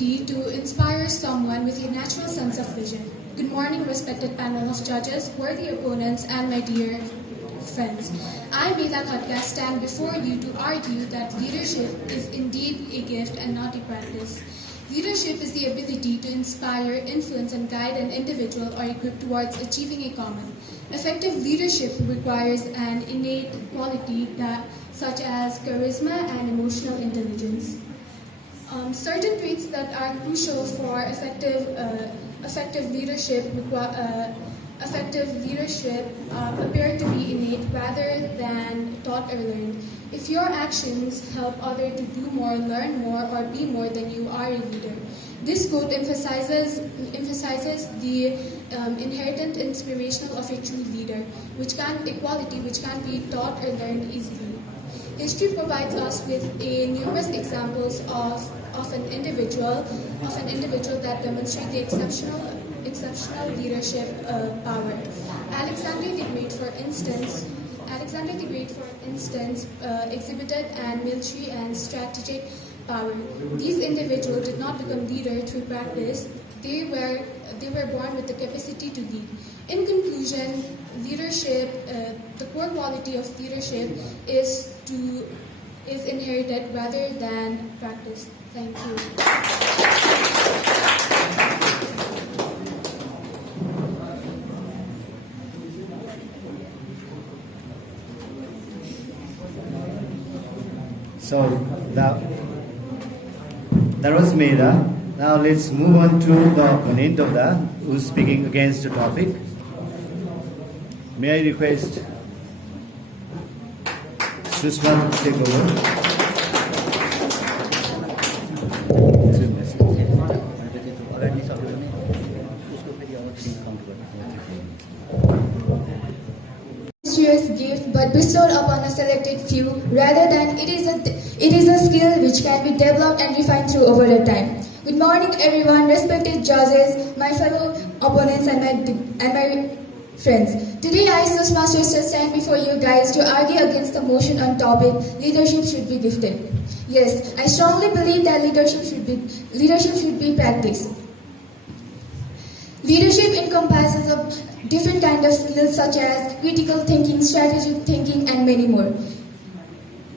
ability to inspire someone with a natural sense of vision. Good morning, respected panel of judges, worthy opponents, and my dear friends. I, Mela Khatka, stand before you to argue that leadership is indeed a gift and not a practice. Leadership is the ability to inspire, influence, and guide an individual or a group towards achieving a common. Effective leadership requires an innate quality such as charisma and emotional intelligence. Certain traits that are crucial for effective leadership appear to be innate rather than taught or learned. If your actions help others to do more, learn more, or be more, then you are a leader. This quote emphasizes the inherent inspirational of a true leader, a quality which can be taught or learned easily. History provides us with numerous examples of an individual that demonstrate the exceptional leadership power. Alexander the Great, for instance, exhibited an military and strategic power. These individuals did not become leaders through practice. They were born with the capacity to lead. In conclusion, leadership, the core quality of leadership is inherited rather than practiced. Thank you. So that was Mela. Now let's move on to the opponent of that who's speaking against the topic. May I request Sushma to take over? Gift but bestowed upon a selected few, rather than it is a skill which can be developed and refined through over the time. Good morning, everyone, respected judges, my fellow opponents, and my friends. Today I, Sushma Shrestha, stand before you guys to argue against the motion on topic leadership should be gifted. Yes, I strongly believe that leadership should be practiced. Leadership encompasses of different kinds of skills such as critical thinking, strategic thinking, and many more.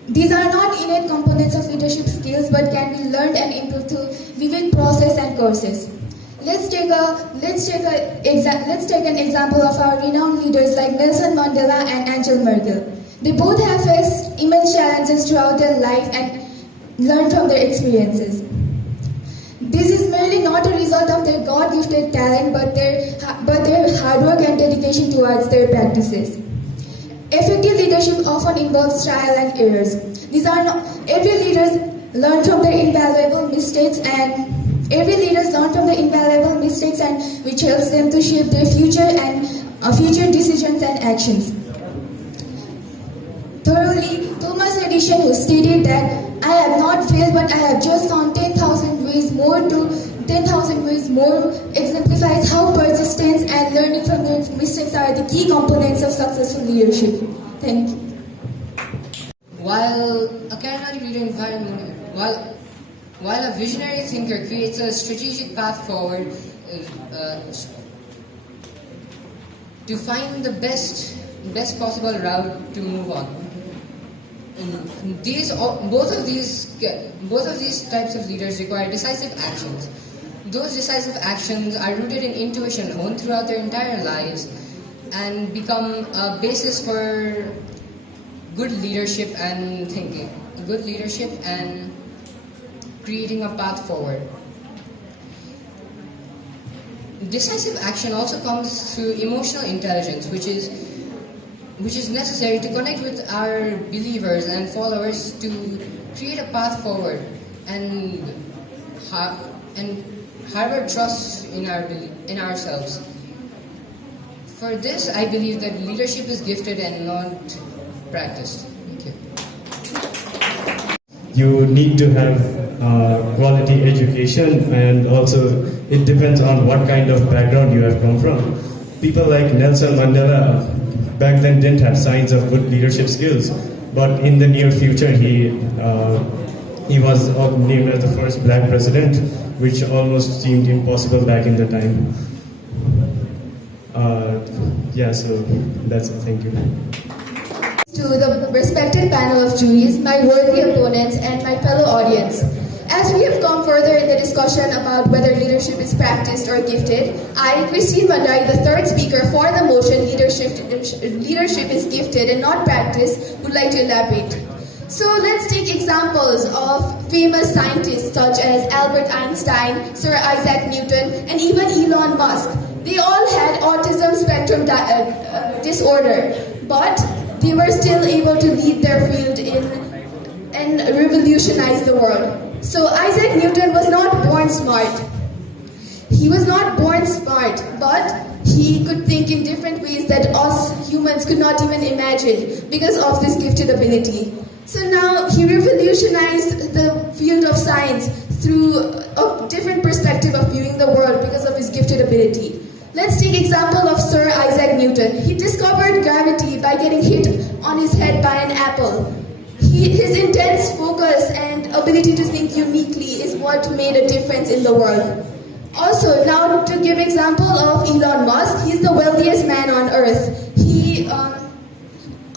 These are not innate components of leadership skills but can be learned and improved through vivid process and courses. Let's take an example of our renowned leaders like Nelson Mandela and Angela Merkel. They both have faced immense challenges throughout their life and learned from their experiences. This is merely not a result of their God-gifted talent, but their hard work and dedication towards their practices. Effective leadership often involves trial and errors. Every leader learns from their invaluable mistakes, which helps them to shape their future decisions and actions. Thoroughly, Thomas Edison, who stated that I have not failed, but I have just found 10,000 ways more, exemplifies how persistence and learning from their mistakes are the key components of successful leadership. Thank you. While a visionary thinker creates a strategic path forward to find the best possible route to move on. Both of these types of leaders require decisive actions. Those decisive actions are rooted in intuition honed throughout their entire lives and become a basis for good leadership and thinking, good leadership and creating a path forward. Decisive action also comes through emotional intelligence, which is necessary to connect with our believers and followers to create a path forward and harbor trust in ourselves. For this, I believe that leadership is gifted and not practiced. Thank you. You need to have quality education, and also it depends on what kind of background you have come from. People like Nelson Mandela back then didn't have signs of good leadership skills, but in the near future he He was named as the first black president, which almost seemed impossible back in the time. So that's it. Thank you. To the respected panel of juries, my worthy opponents, and my fellow audience. As we have come further in the discussion about whether leadership is practiced or gifted, I, Christine Bandari, the third speaker for the motion leadership is gifted and not practiced, would like to elaborate. So let's take examples of famous scientists such as Albert Einstein, Sir Isaac Newton, and even Elon Musk. They all had autism spectrum disorder, but they were still able to lead their field and revolutionize the world. So Isaac Newton was not born smart. He was not born smart, but he could think in different ways that us humans could not even imagine because of this gifted ability. So now he revolutionized the field of science through a different perspective of viewing the world because of his gifted ability. Let's take example of Sir Isaac Newton. He discovered gravity by getting hit on his head by an apple. His intense focus and ability to think uniquely is what made a difference in the world. Also, now to give example of Elon Musk, he's the wealthiest man on earth.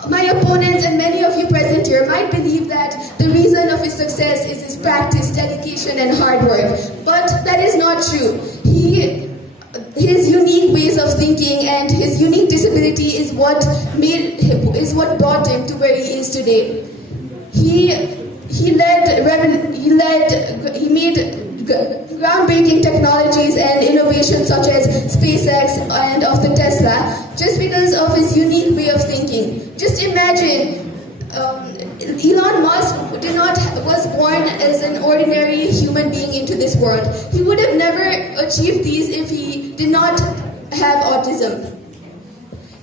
My opponents and many of you present here might believe that the reason of his success is his practice, dedication, and hard work. But that is not true. His unique ways of thinking and his unique disability is what brought him to where he is today. He made groundbreaking technologies and innovations such as SpaceX and of the Tesla just because of his unique way of thinking. Just imagine, Elon Musk was born as an ordinary human being into this world. He would have never achieved these if he did not have autism.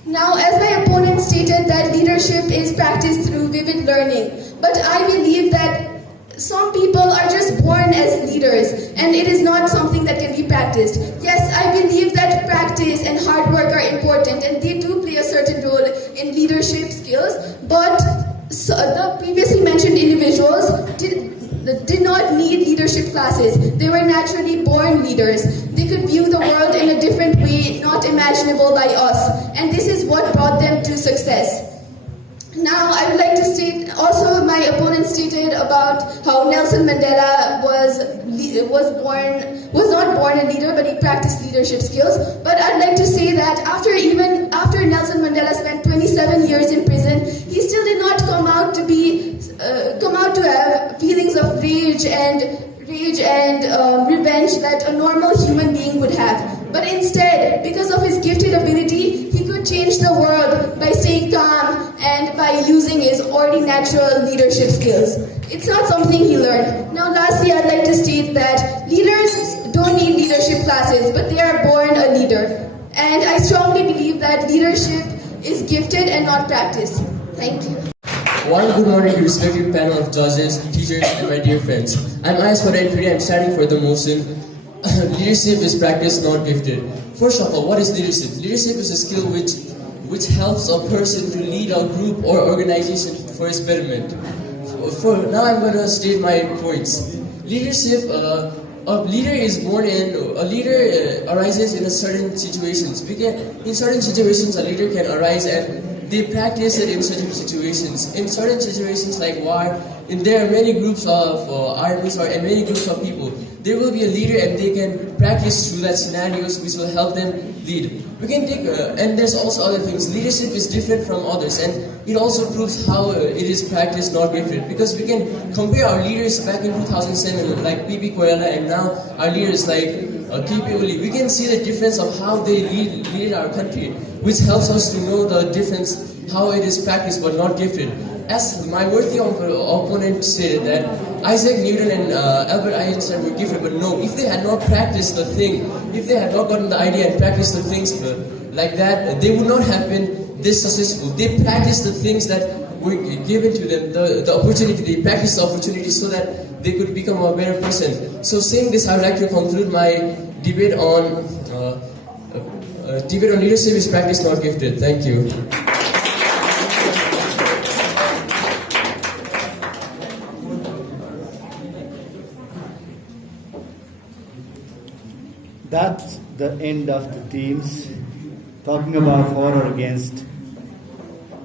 Now, as my opponent stated that leadership is practiced through vivid learning, but I believe that some people are just born as leaders and it is not something that can be practiced. Yes, I believe that practice and hard work are important and they do play a certain role in leadership skills, but the previously mentioned individuals did not need leadership classes. They were naturally born leaders. They could view the world in a different way, not imaginable by us, and this is what brought them to success. Now, I would like to state, also my opponent stated about how Nelson Mandela was not born a leader, but he practiced leadership skills. But I'd like to say that after Nelson Mandela spent 27 years in prison, he still did not come out to have feelings of rage and revenge that a normal human being would have. But instead, because of his gifted ability, he could change the world by staying calm and by using his already natural leadership skills. It's not something he learned. Now lastly, I'd like to state that leaders don't need leadership classes, but they are born a leader. And I strongly believe that leadership is gifted and not practiced. Thank you. One good morning to respected panel of judges, teachers, and my dear friends. I'm Ayas Farai. I'm standing for the motion. Leadership is practiced, not gifted. First of all, what is leadership? Leadership is a skill which helps a person to lead a group or organization for its betterment. Now I'm going to state my points. Leadership, a leader arises in a certain situations. Because in certain situations, a leader can arise and they practice it in certain situations. In certain situations like war, there are many groups of armies and many groups of people. There will be a leader and they can practice through that scenarios which will help them lead. We can take, and there's also other things. Leadership is different from others and it also proves how it is practiced, not gifted. Because we can compare our leaders back in 2007 like P.P. Koyala and now our leaders like K.P. Oli. We can see the difference of how they lead our country, which helps us to know the difference, how it is practiced but not gifted. As my worthy opponent stated that Isaac Newton and Albert Einstein were gifted, but no, if they had not practiced the thing, if they had not gotten the idea and practiced the things like that, they would not have been this successful. They practiced the things that were given to them, the opportunity, they practiced the opportunity so that they could become a better person. So saying this, I would like to conclude my debate on leadership is practiced, not gifted. Thank you. That's the end of the themes talking about for or against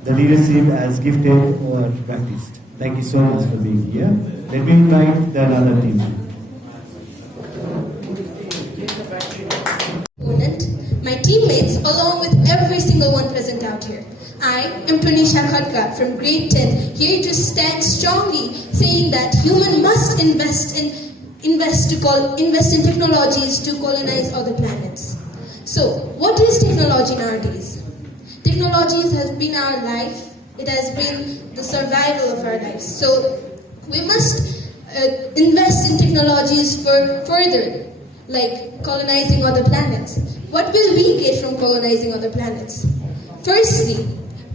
the leadership as gifted or practiced. Thank you so much for being here. Let me invite the another team. My teammates, along with every single one present out here. I am Pranisha Khadka from grade 10, here to stand strongly saying that human must invest in technologies to colonize other planets. So, what is technology nowadays? Technologies has been our life. It has been the survival of our lives. So, we must invest in technologies for further, like colonizing other planets. What will we get from colonizing other planets? Firstly,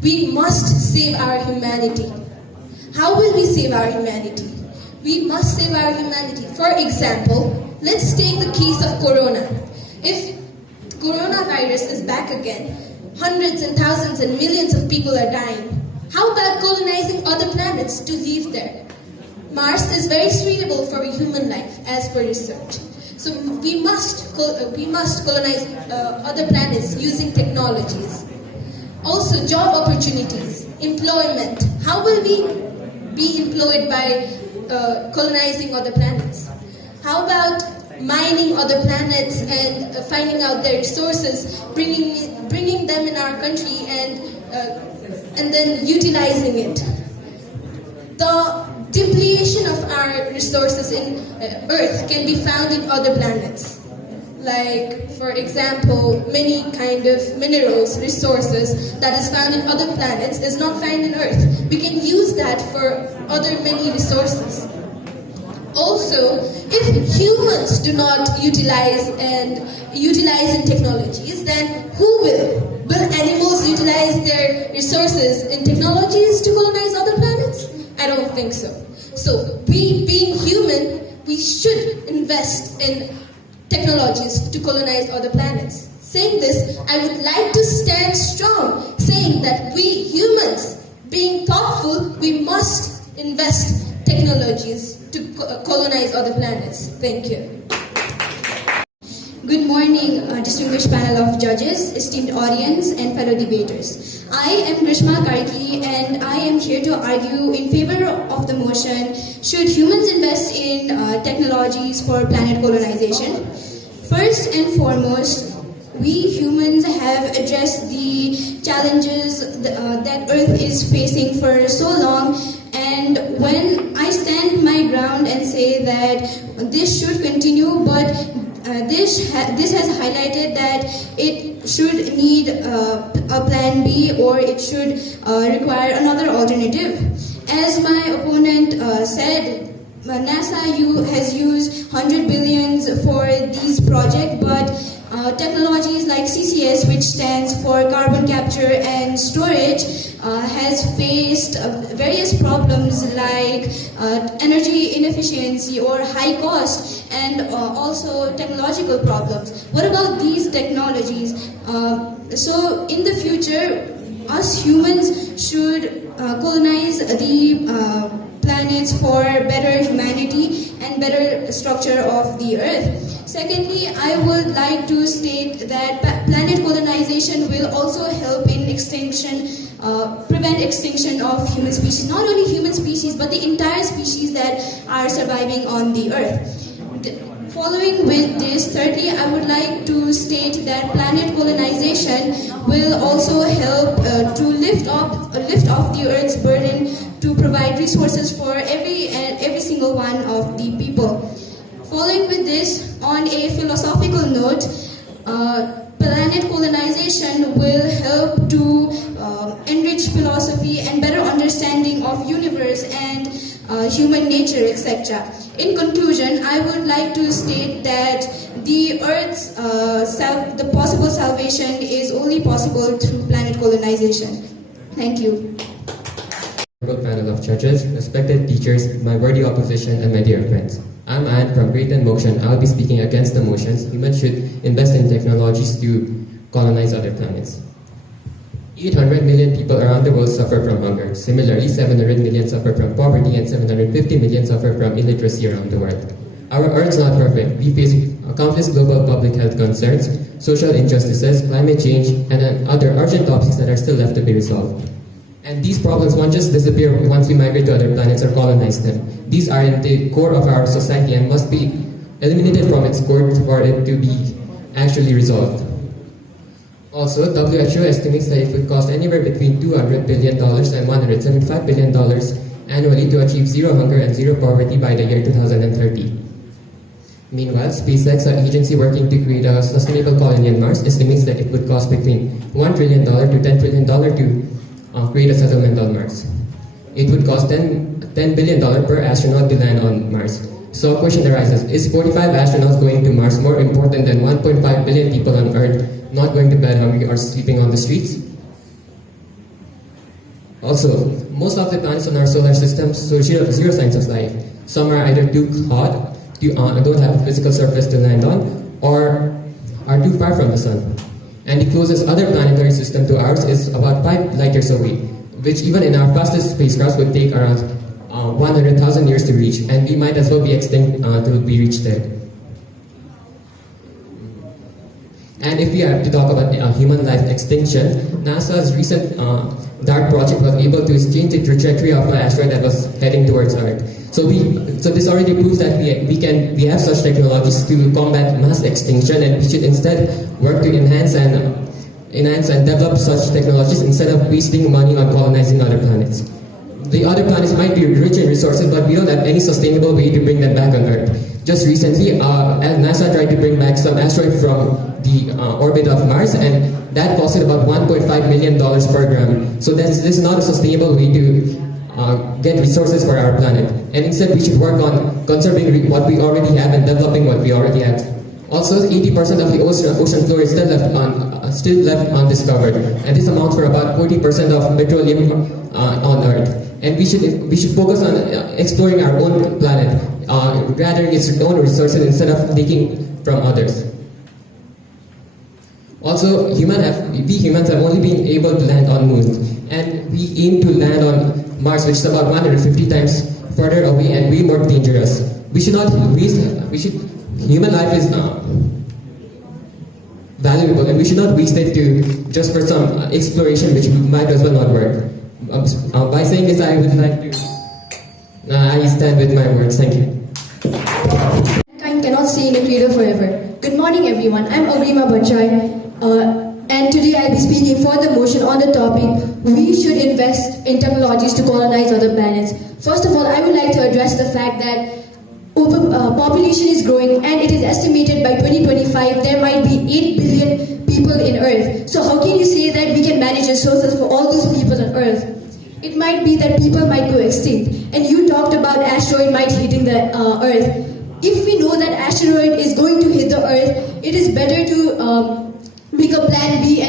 we must save our humanity. How will we save our humanity? We must save our humanity. For example, let's take the case of Corona. If coronavirus is back again, hundreds and thousands and millions of people are dying. How about colonizing other planets to live there? Mars is very suitable for human life as per research. So we must colonize other planets using technologies. Also, job opportunities, employment. How will we be employed by colonizing other planets? How about mining other planets and finding out their resources, bringing them in our country and then utilizing it? The depletion of our resources in Earth can be found in other planets. Like, for example, many kind of minerals, resources that is found in other planets is not found in Earth. We can use that for other many resources. Also, if humans do not utilize in technologies, then who will? Will animals utilize their resources in technologies to colonize other planets? I don't think so. So, we being human, we should invest in technologies to colonize other planets. Saying this, I would like to stand strong, saying that we humans, being thoughtful, we must invest technologies to colonize other planets. Thank you. Good morning, distinguished panel of judges, esteemed audience, and fellow debaters. I am Grishma Karki, and I am here to argue in favor of the motion, should humans invest in technologies for planet colonization? First and foremost, we humans have addressed the challenges that Earth is facing for so long, and when I stand my ground and say that this should continue, but this has highlighted that it should need a plan B, or it should require another alternative. As my opponent said, NASA has used 100 billions for these projects, but technologies like CCS, which stands for carbon capture and storage, has faced various problems like energy inefficiency or high cost, and also technological problems. What about these technologies? So in the future, us humans should colonize the planets for better humanity and better structure of the Earth. Secondly, I would like to state that planet colonization will also help in prevent extinction of human species. Not only human species, but the entire species that are surviving on the Earth. Following with this, thirdly, I would like to state that planet colonization will also help to lift off the Earth's burden to provide resources for every single one of the people. Following with this, on a philosophical note, planet colonization will help to enrich philosophy and better understanding of universe and human nature, etc. In conclusion, I would like to state that the Earth's the possible salvation is only possible through planet colonization. Thank you. Panel of judges, respected teachers, my worthy opposition, and my dear friends. I'm Anne from Grade 10 Motion. I'll be speaking against the motions. Humans should invest in technologies to colonize other planets. 800 million people around the world suffer from hunger. Similarly, 700 million suffer from poverty and 750 million suffer from illiteracy around the world. Our Earth's not perfect. We face countless global public health concerns, social injustices, climate change, and other urgent topics that are still left to be resolved. And these problems won't just disappear once we migrate to other planets or colonize them. These are in the core of our society and must be eliminated from its core for it to be actually resolved. Also, WHO estimates that it would cost anywhere between $200 billion and $175 billion annually to achieve zero hunger and zero poverty by the year 2030. Meanwhile, SpaceX, an agency working to create a sustainable colony on Mars, estimates that it would cost between $1 trillion to $10 trillion to create a settlement on Mars. It would cost $10 billion per astronaut to land on Mars. So a question arises, is 45 astronauts going to Mars more important than 1.5 billion people on Earth not going to bed hungry or sleeping on the streets? Also, most of the planets on our solar system show zero signs of life. Some are either too hot, don't have a physical surface to land on, or are too far from the sun. And the closest other planetary system to ours is about 5 light years away, which even in our fastest spacecraft would take around 100,000 years to reach, and we might as well be extinct till we reach there. And if we have to talk about human life extinction, NASA's recent DART project was able to change the trajectory of an asteroid that was heading towards Earth. So this already proves that we have such technologies to combat mass extinction, and we should instead work to enhance and develop such technologies instead of wasting money on colonizing other planets. The other planets might be rich in resources, but we don't have any sustainable way to bring them back on Earth. Just recently, NASA tried to bring back some asteroid from the orbit of Mars, and that costed about $1.5 million per gram. So this is not a sustainable way to get resources for our planet. And instead, we should work on conserving what we already have and developing what we already have. Also, 80% of the ocean floor is still left undiscovered, and this amounts for about 40% of petroleum on Earth. And we should focus on exploring our own planet, gathering its own resources instead of taking from others. Also, we humans have only been able to land on Moon, and we aim to land on Mars, which is about 150 times further away and way more dangerous. We should not waste. Human life is valuable, and we should not waste it just for some exploration, which might as well not work. By saying this, I would like to. I stand with my words. Thank you. Mankind cannot stay in a cradle forever. Good morning, everyone. I'm Agrima Bachai, and today I'll be speaking for the motion on the topic: we should invest in technologies to colonize other planets. First of all, I would like to address the fact that population is growing, and it is estimated by 2025 there might be 8 billion people in Earth. So how can you say that we can manage resources for all those people on Earth? It might be that people might go extinct. And you talked about asteroid might hitting the Earth. If we know that asteroid is going to hit the Earth, it is better to make a plan B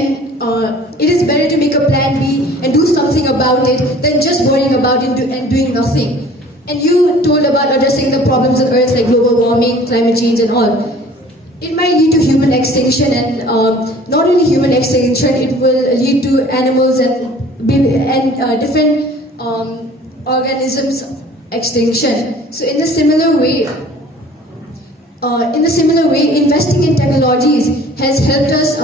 and do something about it than just worrying about it and doing nothing. And you told about addressing the problems on Earth like global warming, climate change and all. It might lead to human extinction, and not only human extinction, it will lead to animals and different organisms extinction. So in the similar way, investing in technologies has helped us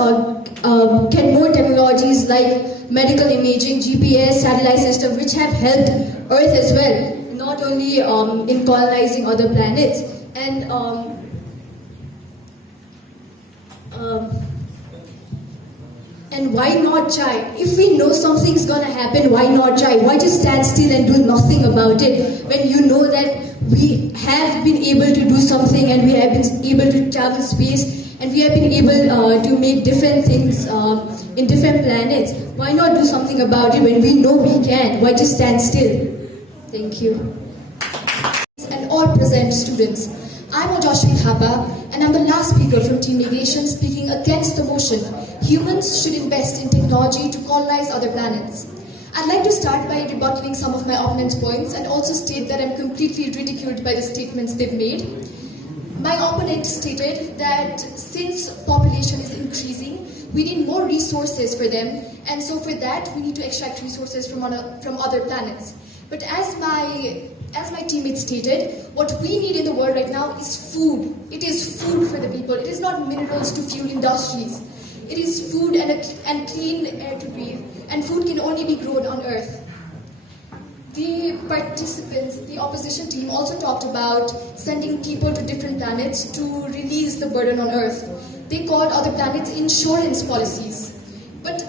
get more technologies like medical imaging, GPS, satellite system, which have helped Earth as well, not only in colonizing other planets. And why not try? If we know something's gonna happen, why not try? Why just stand still and do nothing about it when you know that we have been able to do something, and we have been able to travel space, and we have been able to make different things in different planets? Why not do something about it when we know we can? Why just stand still? Thank you. And all present students. I'm Ojashri Thapa, and I'm the last speaker from Team Negation, speaking against the motion, humans should invest in technology to colonize other planets. I'd like to start by rebutting some of my opponent's points and also state that I'm completely ridiculed by the statements they've made. My opponent stated that since population is increasing, we need more resources for them, and so for that we need to extract resources from other planets. But as my as my teammate stated, what we need in the world right now is food. It is food for the people. It is not minerals to fuel industries. It is food and clean air to breathe. And food can only be grown on Earth. The participants, the opposition team, also talked about sending people to different planets to release the burden on Earth. They called other planets insurance policies. But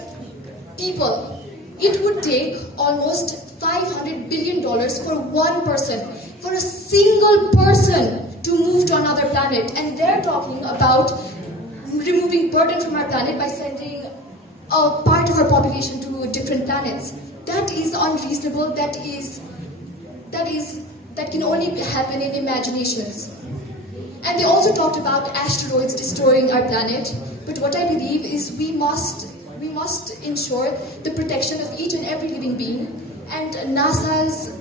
people, it would take almost $500 billion for one person, for a single person to move to another planet. And they're talking about removing burden from our planet by sending a part of our population to different planets. That is unreasonable. That can only happen in imaginations. And they also talked about asteroids destroying our planet. But what I believe is we must ensure the protection of each and every living being. And NASA's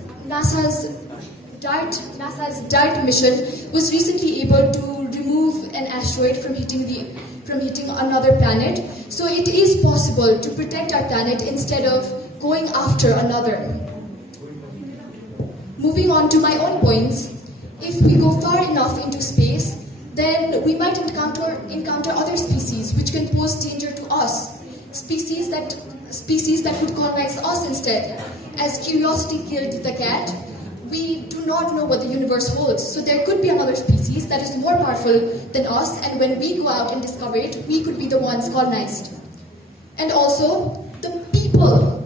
DART mission was recently able to remove an asteroid from hitting another planet. So it is possible to protect our planet instead of going after another. Moving on to my own points, if we go far enough into space, then we might encounter other species which can pose danger to us. Species that would colonize us instead. As curiosity killed the cat, we do not know what the universe holds. So there could be another species that is more powerful than us, and when we go out and discover it, we could be the ones colonized. And also, the people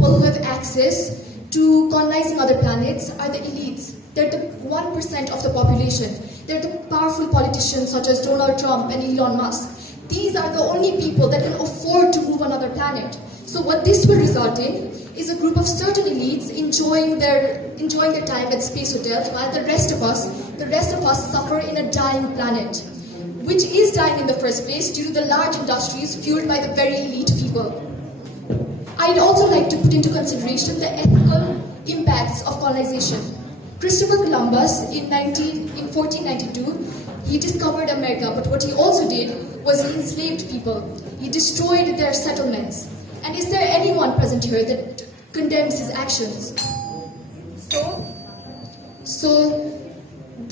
who have access to colonizing other planets are the elites. They're the 1% of the population. They're the powerful politicians such as Donald Trump and Elon Musk. These are the only people that can afford to move another planet. So what this will result in is a group of certain elites enjoying their time at space hotels, while the rest of us suffer in a dying planet, which is dying in the first place due to the large industries fueled by the very elite people. I'd also like to put into consideration the ethical impacts of colonization. Christopher Columbus in 1492, he discovered America, but what he also did was he enslaved people. He destroyed their settlements. And is there anyone present here that condemns his actions? So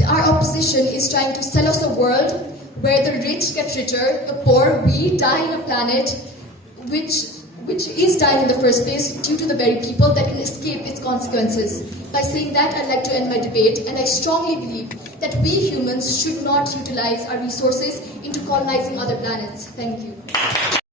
our opposition is trying to sell us a world where the rich get richer, the poor, we die in a planet which is dying in the first place due to the very people that can escape its consequences. By saying that, I'd like to end my debate, and I strongly believe that we humans should not utilize our resources into colonizing other planets. Thank you.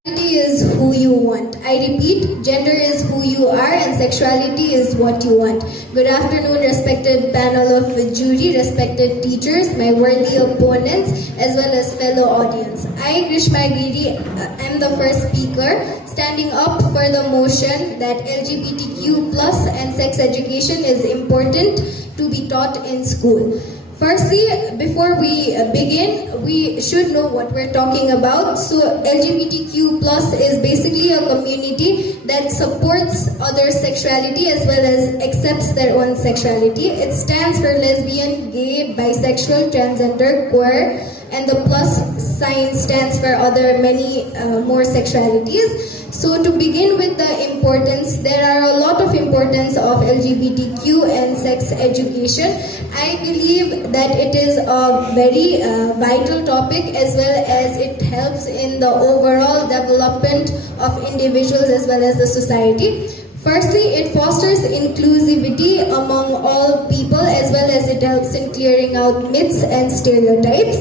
Sexuality is who you want. I repeat, gender is who you are and sexuality is what you want. Good afternoon, respected panel of jury, respected teachers, my worthy opponents, as well as fellow audience. I, Grishma Giri, am the first speaker, standing up for the motion that LGBTQ+ and sex education is important to be taught in school. Firstly, before we begin, we should know what we're talking about. So LGBTQ+ is basically a community that supports other sexuality as well as accepts their own sexuality. It stands for lesbian, gay, bisexual, transgender, queer, and the plus sign stands for other many more sexualities. So to begin with the importance, there are a lot of importance of LGBTQ and sex education. I believe that it is a very vital topic as well as it helps in the overall development of individuals as well as the society. Firstly, it fosters inclusivity among all people as well as it helps in clearing out myths and stereotypes.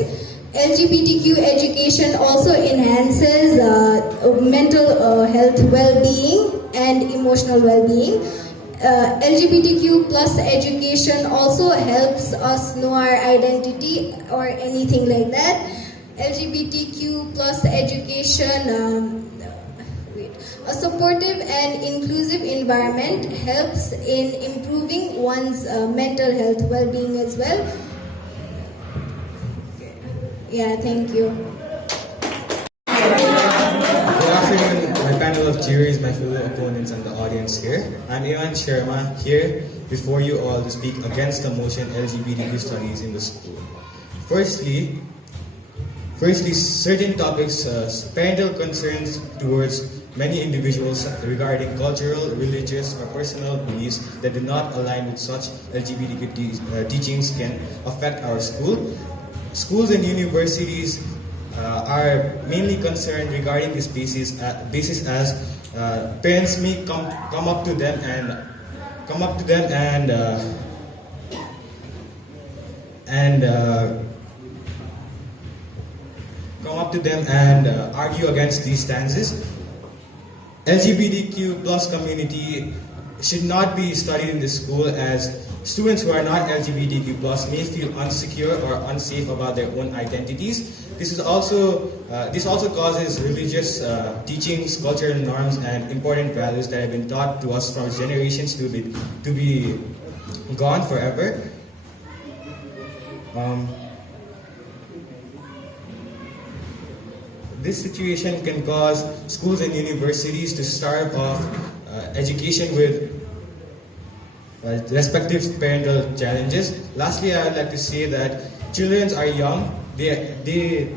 LGBTQ education also enhances mental health well-being and emotional well-being. LGBTQ+ education also helps us know our identity or anything like that. LGBTQ+ education, a supportive and inclusive environment helps in improving one's mental health well-being as well. Yeah, thank you. Good afternoon, my panel of juries, my fellow opponents, and the audience here. I'm Ivan Sharma, here before you all to speak against the motion LGBTQ studies in the school. Firstly, certain topics, parental concerns towards many individuals regarding cultural, religious, or personal beliefs that do not align with such LGBTQ teachings can affect our school. Schools and universities are mainly concerned regarding this basis as parents may come up to them and argue against these stances. LGBTQ plus community should not be studied in the school, as students who are not LGBTQ plus may feel insecure or unsafe about their own identities. This also causes religious teachings, cultural norms, and important values that have been taught to us from generations to be gone forever. This situation can cause schools and universities to starve off education with respective parental challenges. Lastly, I would like to say that children are young. They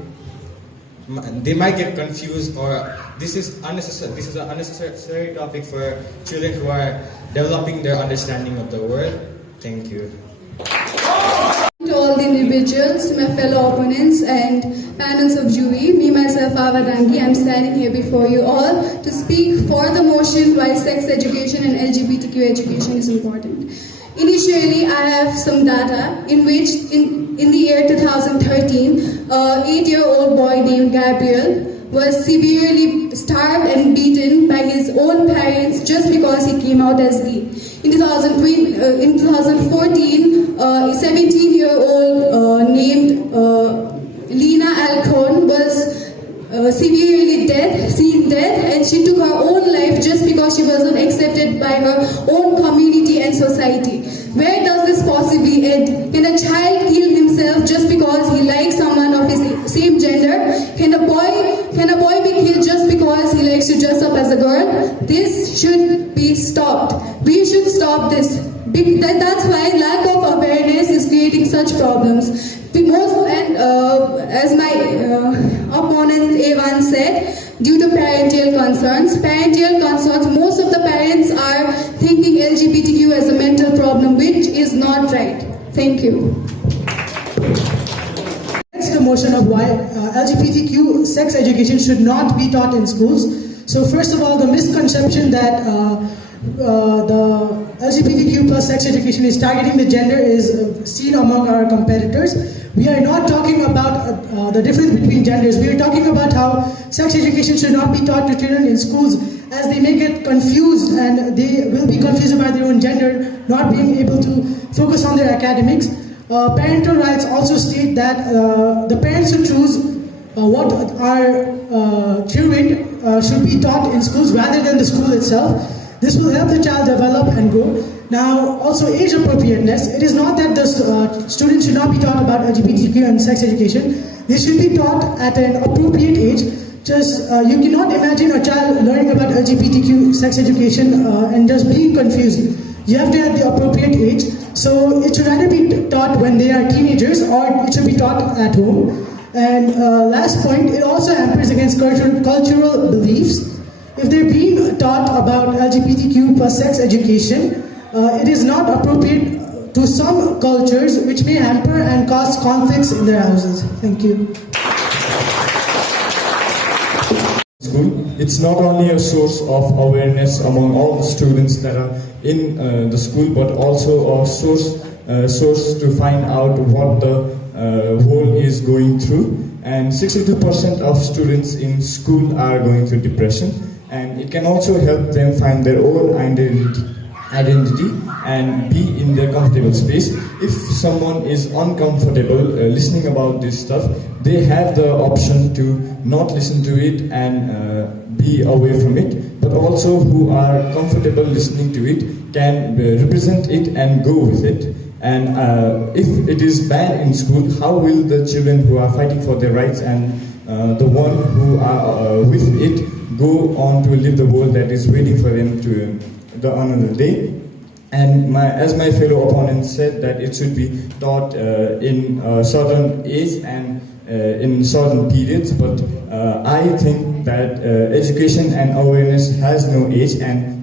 might get confused, or this is unnecessary. This is an unnecessary topic for children who are developing their understanding of the world. Thank you. To all the individuals, my fellow opponents and panels of jury, me myself Ava Dangi, I am standing here before you all to speak for the motion why sex education and LGBTQ education is important. Initially, I have some data in which in the year 2013, an 8-year-old boy named Gabriel was severely starved and beaten by his own parents just because he came out as gay. In 2014, a 17-year-old named Lena Alcon was severely seen dead, and she took her own life just because she wasn't accepted by her own community and society. Where does this possibly end? Can a child kill himself just because he likes someone of his same gender? Can a boy be killed just because he likes to dress up as a girl? This should be stopped. We should stop this. That's why lack of awareness is creating such problems. As my opponent Evan said, due to parental concerns, most of the parents are thinking LGBTQ as a mental problem, which is not right. Thank you. That's the motion of why LGBTQ sex education should not be taught in schools. So first of all, the misconception that the LGBTQ plus sex education is targeting the gender is seen among our competitors. We are not talking about the difference between genders. We are talking about how sex education should not be taught to children in schools, as they may get confused and they will be confused about their own gender, not being able to focus on their academics. Parental rights also state that the parents should choose what our children should be taught in schools rather than the school itself. This will help the child develop and grow. Now, also age appropriateness. It is not that the students should not be taught about LGBTQ and sex education. They should be taught at an appropriate age. Just you cannot imagine a child learning about LGBTQ sex education and just being confused. You have to have the appropriate age. So it should either be taught when they are teenagers, or it should be taught at home. And last point, it also hampers against cultural beliefs. If they're being taught about LGBTQ plus sex education, it is not appropriate to some cultures, which may hamper and cause conflicts in their houses. Thank you. School, it's not only a source of awareness among all the students that are in the school, but also a source to find out what the world is going through. And 62% of students in school are going through depression, and it can also help them find their own identity and be in their comfortable space. If someone is uncomfortable listening about this stuff, they have the option to not listen to it and be away from it, but also who are comfortable listening to it can represent it and go with it. And if it is banned in school, how will the children who are fighting for their rights and the one who are with it go on to live the world that is waiting for them to the another day? And as my fellow opponent said, that it should be taught in a certain age, and in certain periods, but I think that education and awareness has no age, and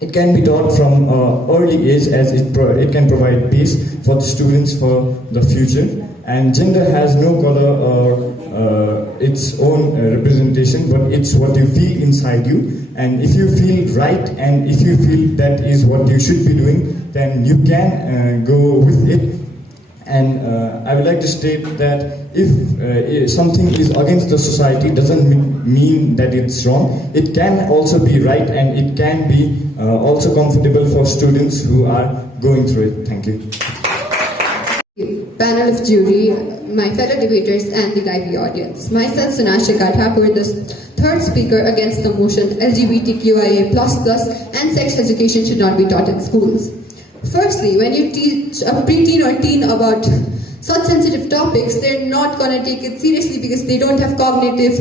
it can be taught from early age, as it can provide base for the students for the future. And gender has no color or its own representation, but it's what you feel inside you. And if you feel right, and if you feel that is what you should be doing, then you can go with it. And I would like to state that if something is against the society, doesn't mean that it's wrong. It can also be right, and it can be also comfortable for students who are going through it. Thank you. Panel of jury, my fellow debaters and the lively audience. Myself, Sunashika Thakur, the third speaker against the motion LGBTQIA++ and sex education should not be taught in schools. Firstly, when you teach a preteen or teen about such sensitive topics, they're not going to take it seriously because they don't have cognitive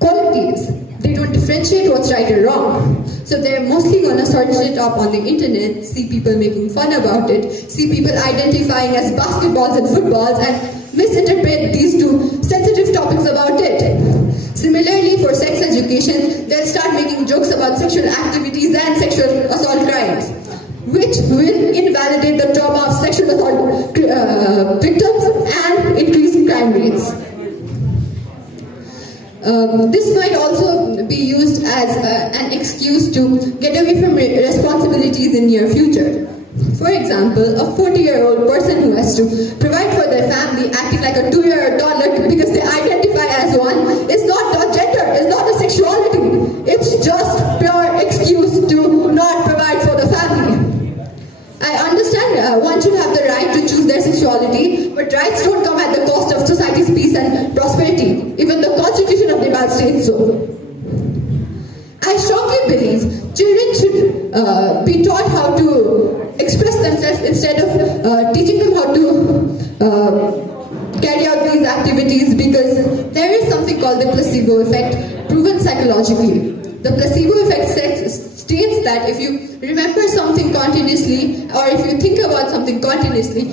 qualities. They don't differentiate what's right or wrong. So they're mostly going to search it up on the internet, see people making fun about it, see people identifying as basketballs and footballs, and misinterpret these two sensitive topics about it. Similarly, for sex education, they'll start making jokes about sexual activities and sexual assault crimes, which will invalidate the trauma of sexual assault victims and increase crime rates. This might also be used as an excuse to get away from responsibilities in near future. For example, a 40-year-old person who has to provide for their family acting like a 2-year-old toddler because they identify as one is not a gender, is not a sexuality. It's just pure excuse to not provide for the family. I understand one should have the right to choose their sexuality, but rights don't come at the cost of society's peace and prosperity. Even the Constitution of Nepal states so. I strongly believe children should be taught how to express themselves instead of teaching them how to carry out these activities, because there is something called the placebo effect, proven psychologically. The placebo effect states that if you remember something continuously, or if you think about something continuously,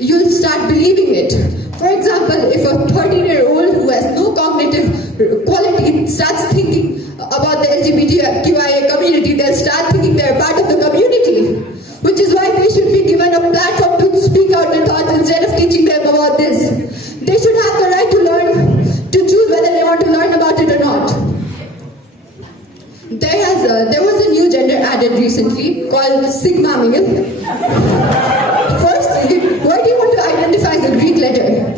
you'll start believing it. For example, if a 13-year-old who has no cognitive quality starts thinking about the LGBTQIA community, they'll start thinking they're part of the community, which is why they should be given a platform to speak out their thoughts instead of teaching them about this. They should have the right to learn, to choose whether they want to learn about it or not. There was a new gender added recently called Sigma male. First, why do you want to identify the Greek letter?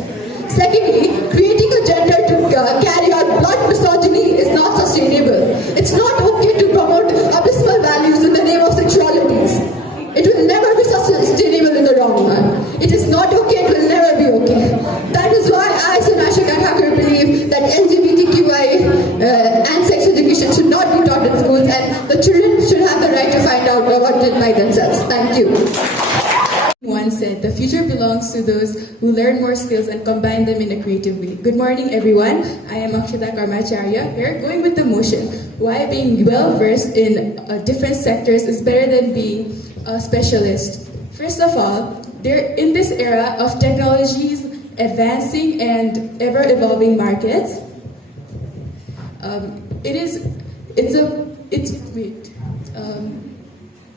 Secondly, creating a gender to carry out blunt misogyny is not sustainable. It's not okay to promote abysmal values in the name of sexualities. It will never be sustainable in the long run. It is not okay, it will never be okay. That is why I, Sunashika Thakur, believe that LGBTQI and sex education should not be taught in schools, and the children should have the right to find out about it by themselves. Thank you. One said, the future belongs to those who learn more skills and combine them in a creative way. Good morning, everyone. I am Akshita Karmacharya here, going with the motion. Why being well-versed in different sectors is better than being a specialist. First of all, in this era of technologies advancing and ever-evolving markets,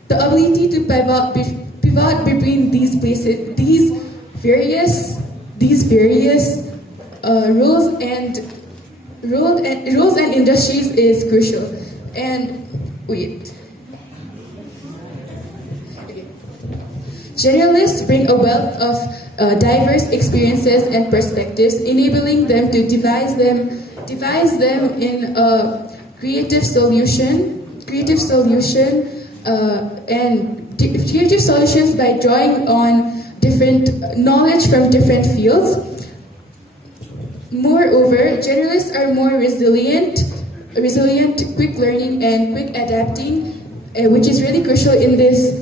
the ability to pivot between these places, these various roles and industries is crucial. And generalists bring a wealth of diverse experiences and perspectives, enabling them to devise them in a creative solutions by drawing on different knowledge from different fields. Moreover, generalists are more resilient, quick learning and quick adapting, which is really crucial in this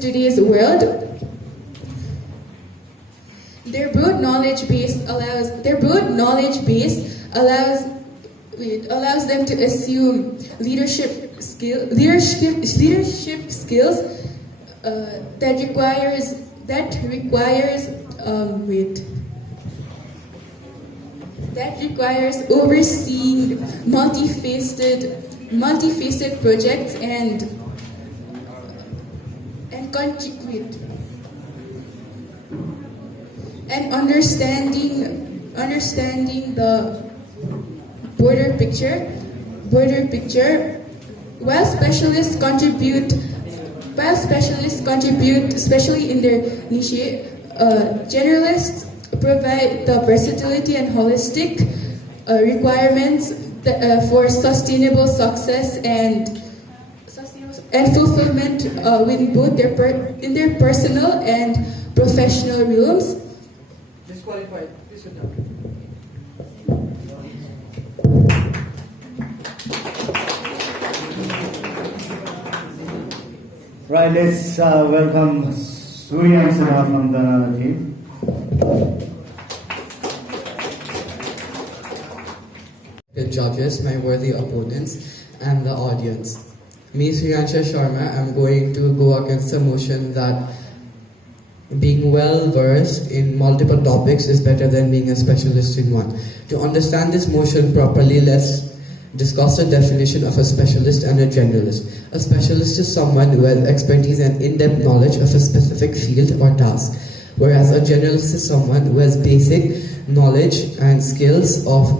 today's world. Their broad knowledge base allows them to assume leadership skills that requires that requires overseeing multifaceted projects and contribute and understanding the broader picture. While specialists contribute, especially in their niche, generalists provide the versatility and holistic requirements for sustainable success and fulfillment in both in their personal and professional realms. Disqualified. Please sit down. Right, let's welcome Surya and Sana from the team. The judges, my worthy opponents, and the audience. Me, Sriyansha Sharma, I'm going to go against the motion that being well versed in multiple topics is better than being a specialist in one. To understand this motion properly, let's discuss the definition of a specialist and a generalist. A specialist is someone who has expertise and in-depth knowledge of a specific field or task, whereas a generalist is someone who has basic knowledge and skills of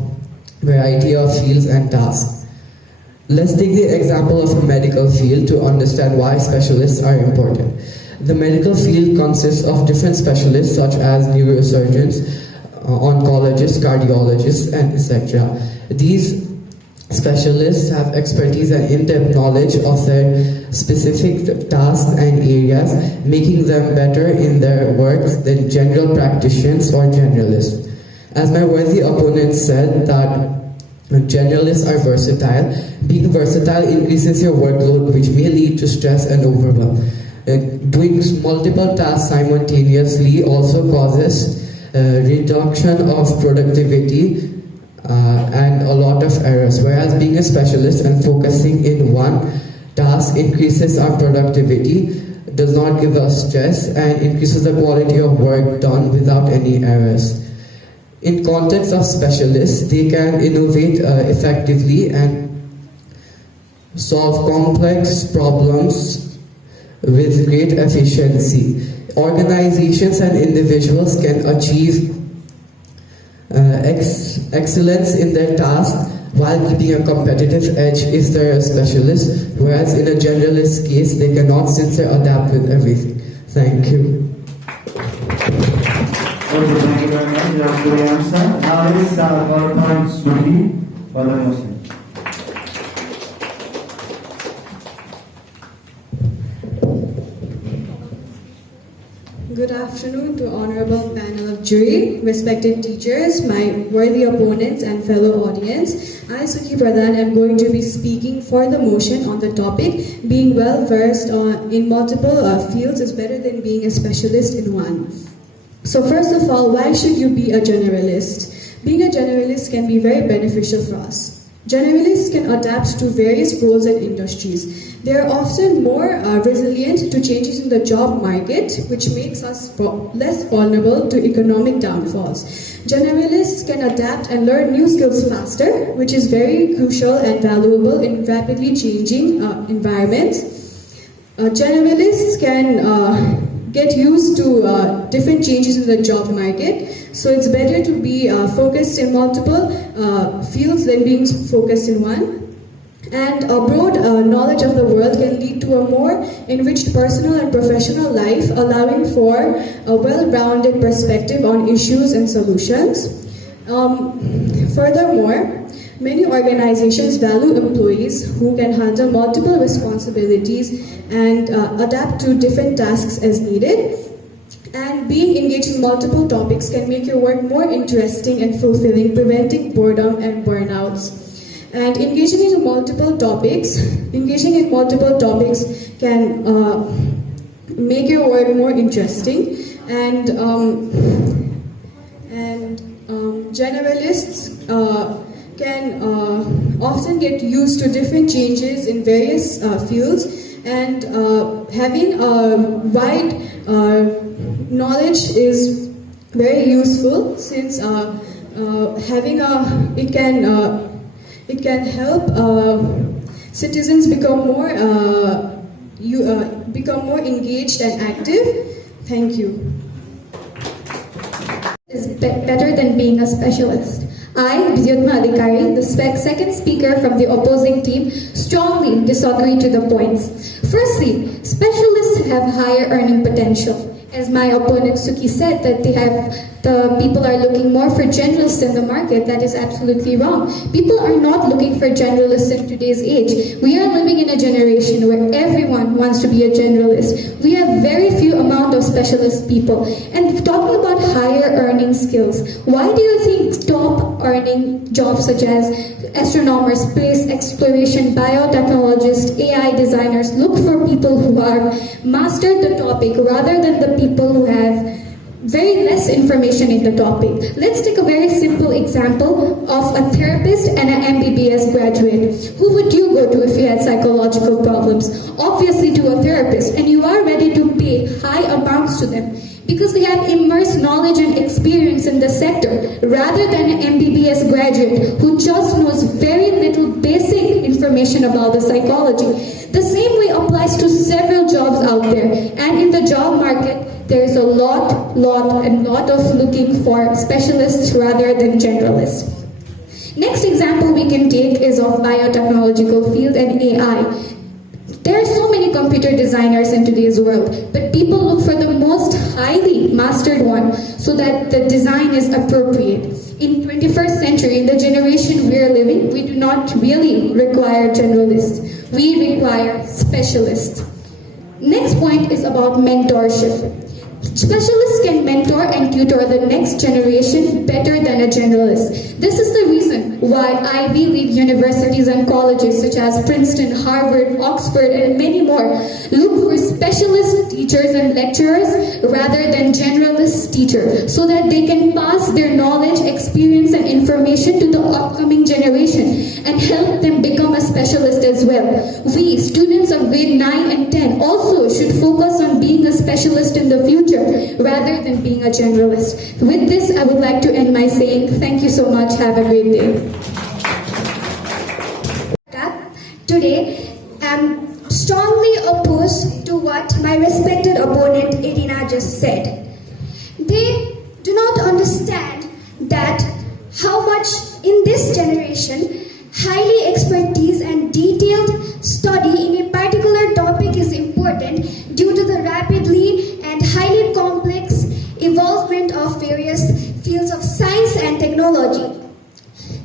variety of fields and tasks. Let's take the example of a medical field to understand why specialists are important. The medical field consists of different specialists such as neurosurgeons, oncologists, cardiologists, and etc. These specialists have expertise and in-depth knowledge of their specific tasks and areas, making them better in their work than general practitioners or generalists. As my worthy opponent said that generalists are versatile. Being versatile increases your workload, which may lead to stress and overwhelm. Doing multiple tasks simultaneously also causes reduction of productivity and a lot of errors, whereas being a specialist and focusing in one task increases our productivity, does not give us stress, and increases the quality of work done without any errors. In context of specialists, they can innovate effectively and solve complex problems with great efficiency. Organizations and individuals can achieve excellence in their task while keeping a competitive edge if they're a specialist, whereas in a generalist case, they cannot since they adapt with everything. Thank you. Okay, thank you very much. That's the answer. Now let's welcome Suki for the motion. Good afternoon to honorable panel of jury, respected teachers, my worthy opponents and fellow audience. I, Suki Pradhan, am going to be speaking for the motion on the topic, being well versed in multiple fields is better than being a specialist in one. So first of all, why should you be a generalist? Being a generalist can be very beneficial for us. Generalists can adapt to various roles and industries. They are often more resilient to changes in the job market, which makes us less vulnerable to economic downfalls. Generalists can adapt and learn new skills faster, which is very crucial and valuable in rapidly changing environments. Generalists can get used to different changes in the job market, so it's better to be focused in multiple fields than being focused in one. And a broad knowledge of the world can lead to a more enriched personal and professional life, allowing for a well-rounded perspective on issues and solutions. Furthermore, many organizations value employees who can handle multiple responsibilities and adapt to different tasks as needed. And being engaged in multiple topics can make your work more interesting and fulfilling, preventing boredom and burnouts. And engaging in multiple topics can make your work more interesting. And generalists can often get used to different changes in various fields, and having a wide knowledge is very useful, since it can help citizens become more engaged and active. Thank you. Is better than being a specialist. I, Vidyutma Adhikari, the second speaker from the opposing team, strongly disagree to the points. Firstly, specialists have higher earning potential. As my opponent Suki said, that the people are looking more for generalists in the market. That is absolutely wrong. People are not looking for generalists in today's age. We are living in a generation where everyone wants to be a generalist. We have very few amount of specialist people. And talking about higher earning skills, why do you think top earning jobs such as astronomers, space exploration, biotechnologists, AI designers look for people who are mastered the topic rather than the people who have very less information in the topic? Let's take a very simple example of a therapist and an MBBS graduate. Who would you go to if you had psychological problems? Obviously to a therapist, and you are ready to pay high amounts to them because they have immense knowledge and experience in the sector, rather than an MBBS graduate who just knows very little basic information about the psychology. The same way applies to several jobs out there, and in the job market there is a lot of looking for specialists rather than generalists. Next example we can take is of biotechnological field and AI. There are so many computer designers in today's world, but people look for the most highly mastered one so that the design is appropriate. In 21st century, in the generation we are living, we do not really require generalists. We require specialists. Next point is about mentorship. Specialists can mentor and tutor the next generation better than a generalist. This is the reason why Ivy League universities and colleges such as Princeton, Harvard, Oxford, and many more look for specialist teachers and lecturers rather than generalist teachers, so that they can pass their knowledge, experience, and information to the upcoming generation and help them become a specialist as well. We, students of grade 9 and 10, also should focus on being a specialist in the future rather than being a generalist. With this, I would like to end my saying, thank you so much, have a great day. Today, I'm strongly opposed to what my respected opponent Irina just said. They do not understand that how much in this generation highly expertise and detailed study in a particular topic is important due to the rapidly and highly complex evolvement of various fields of science and technology.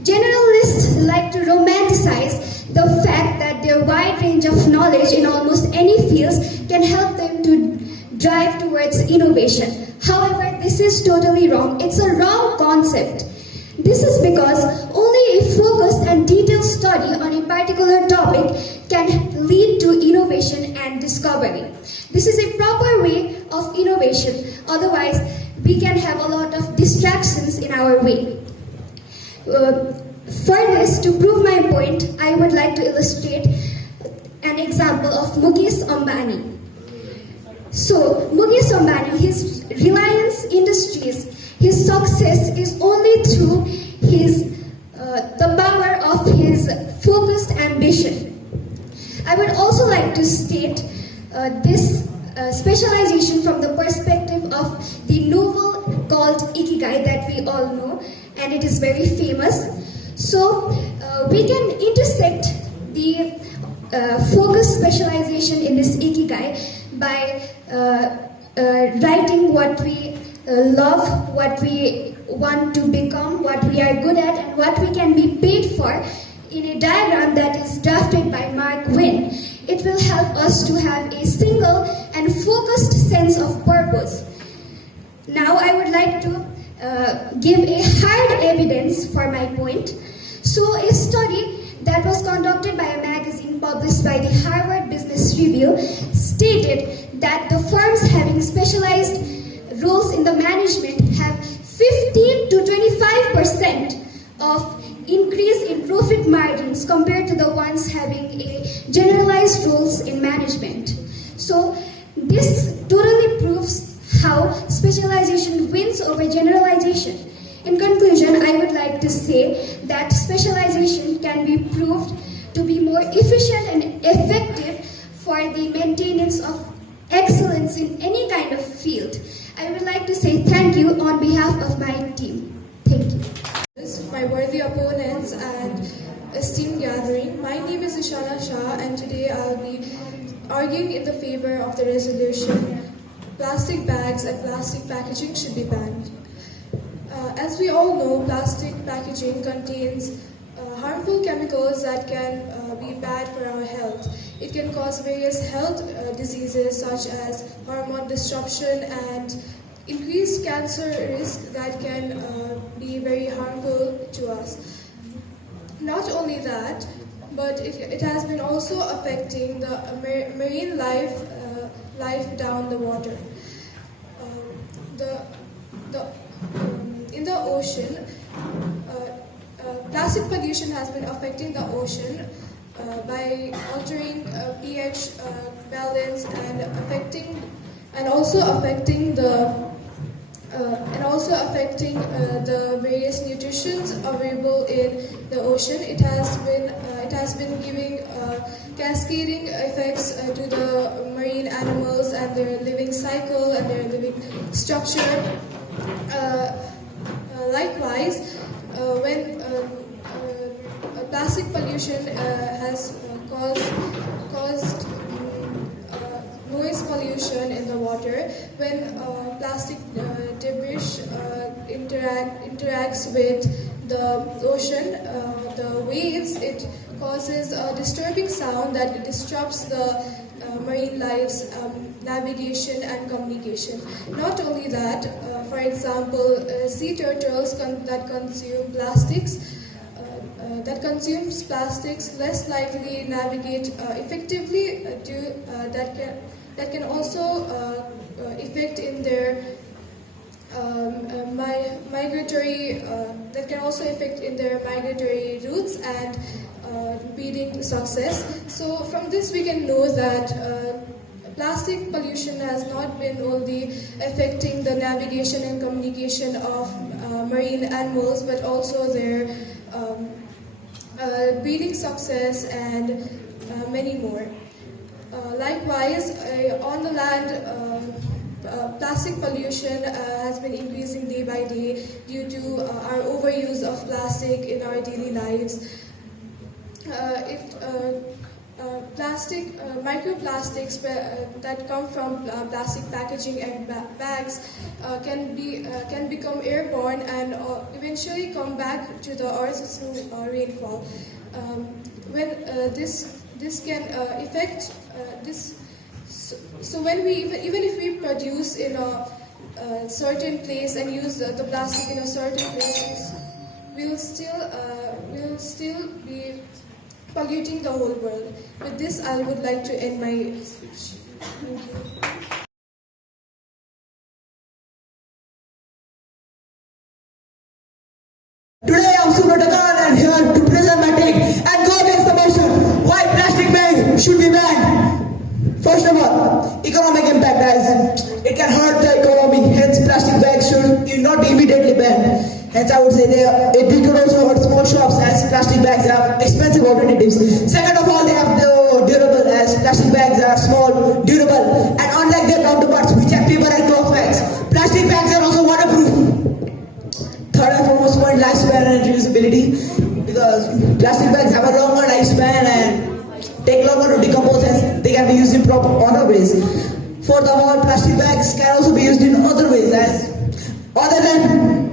Generalists like to romanticize the fact that their wide range of knowledge in almost any fields can help them to drive towards innovation. However, this is totally wrong. It's a wrong concept. This is because only a focused and detailed study on a particular topic can lead to innovation and discovery. This is a proper way of innovation. Otherwise, we can have a lot of distractions in our way. For this, to prove my point, I would like to illustrate an example of Mukesh Ambani. So, Mukesh Ambani, his Reliance Industries, his success is only through the power of his focused ambition. I would also like to state this specialization from the perspective of the novel called Ikigai that we all know, and it is very famous. So we can intersect the focused specialization in this Ikigai by writing what we love, what we want to become, what we are good at, and what we can be paid for in a diagram that is drafted by Mark Wynne. It will help us to have a single and focused sense of purpose. Now I would like to give a hard evidence for my point. So a study that was conducted by a magazine published by the Harvard Business Review stated that the firms having specialized roles in the management have 15 to 25% of increase in profit margins compared to the ones having a generalized roles in management. So this totally proves how specialization wins over generalization. In conclusion, I would like to say that specialization can be proved to be more efficient and effective for the maintenance of excellence in any kind of field. I would like to say thank you on behalf of my team. Thank you. My worthy opponents and esteemed gathering, my name is Ishana Shah, and today I'll be arguing in the favor of the resolution plastic bags and plastic packaging should be banned. As we all know, plastic packaging contains harmful chemicals that can be bad for our health. It can cause various health diseases such as hormone disruption and increased cancer risk that can be very harmful to us. Not only that, but it has been also affecting the marine life down the water. In the ocean, plastic pollution has been affecting the ocean by altering pH balance and also affecting the various nutrients available in the ocean. It has been giving cascading effects to the marine animals and their living cycle and their living structure. Likewise, when plastic pollution has caused noise pollution in the water, when plastic debris interacts with the ocean, the waves, it causes a disturbing sound that disrupts the marine life's navigation and communication. Not only that, for example, sea turtles that consume plastics less likely navigate effectively that can also affect in their migratory routes and breeding success. So from this we can know that plastic pollution has not been only affecting the navigation and communication of marine animals, but also their breeding success and many more. Likewise, on the land, plastic pollution has been increasing day by day due to our overuse of plastic in our daily lives. Microplastics that come from plastic packaging and bags can become airborne and eventually come back to the earth through rainfall. When this can affect this. So when even if we produce in a certain place and use the plastic in a certain place, we'll still be polluting the whole world. With this, I would like to end my speech. Thank you. Today I'm Super Dagan and here to present my take and go against the motion why plastic bags should be banned. First of all, economic impact, as it can hurt the economy, hence plastic bags should not be immediately banned. Hence I would say it could also hurt small shops as plastic bags have expensive alternatives. Second of all, they have the durable as plastic bags are small, durable, and unlike their counterparts which have paper and cloth bags, plastic bags are also waterproof. Third and foremost point, lifespan and reusability, because plastic bags have a longer lifespan and take longer to decompose and they can be used in proper other ways. Fourth of all, plastic bags can also be used in other ways as other than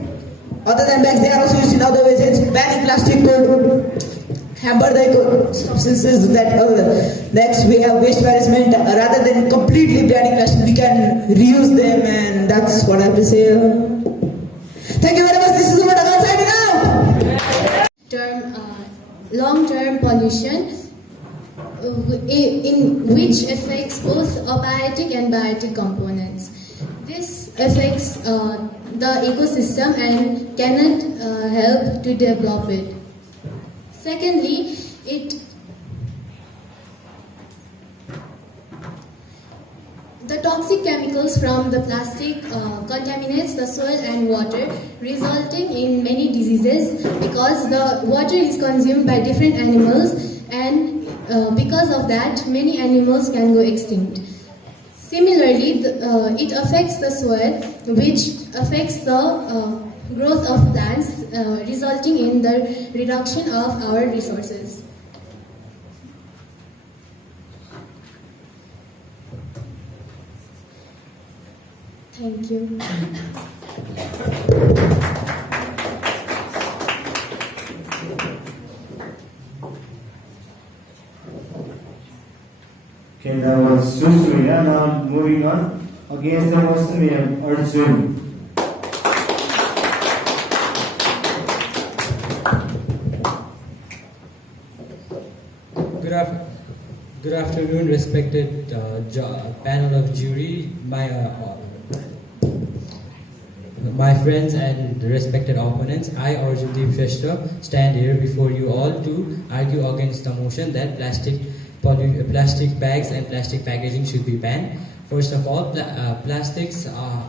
bags, they are also used in other ways. Hence, banning plastic could hamper the substances that next we have waste management. Rather than completely banning plastic, we can reuse them, and that's what I have to say. Thank you very much. This is what I'm signing out. Long-term pollution, in which affects both abiotic and biotic components. This affects the ecosystem and cannot help to develop it. Secondly, the toxic chemicals from the plastic contaminates the soil and water, resulting in many diseases because the water is consumed by different animals, and because of that, many animals can go extinct. Similarly, it affects the soil, which affects the growth of plants, resulting in the reduction of our resources. Thank you. Okay, that was Susri. Now moving on. Against the motion, we have Arjun. Good afternoon, respected panel of jury, my friends and respected opponents. I, Arjundeep Shrestha, stand here before you all to argue against the motion that plastic bags and plastic packaging should be banned. First of all, plastics are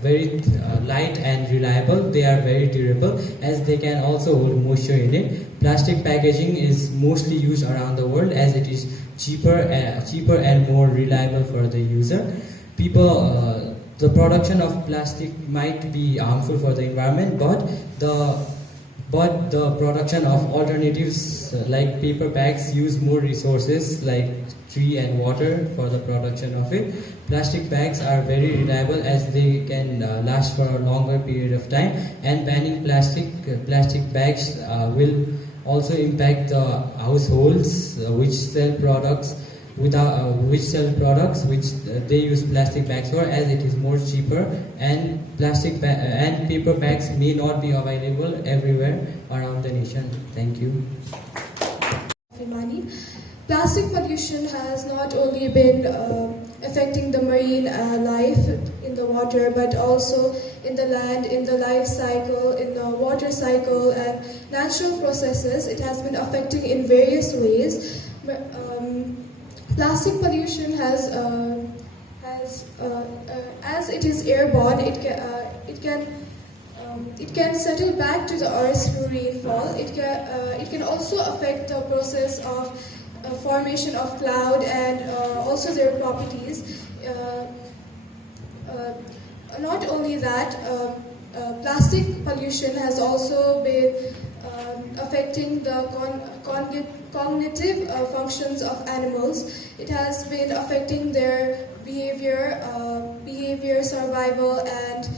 very light and reliable. They are very durable as they can also hold moisture in it. Plastic packaging is mostly used around the world as it is cheaper and more reliable for the user. The production of plastic might be harmful for the environment, but the production of alternatives like paper bags use more resources like tree and water for the production of it. Plastic bags are very reliable as they can last for a longer period of time, and banning plastic bags will also impact the households which sell products which they use plastic bags for, as it is more cheaper, and and paper bags may not be available everywhere around the nation. Thank you. Plastic pollution has not only been affecting the marine life in the water, but also in the land, in the life cycle, in the water cycle, and natural processes. It has been affecting in various ways. Plastic pollution has as it is airborne, it can settle back to the earth through rainfall. It can also affect the process of formation of cloud and also their properties. Not only that, plastic pollution has also been affecting the cognitive functions of animals. It has been affecting their behavior, survival, and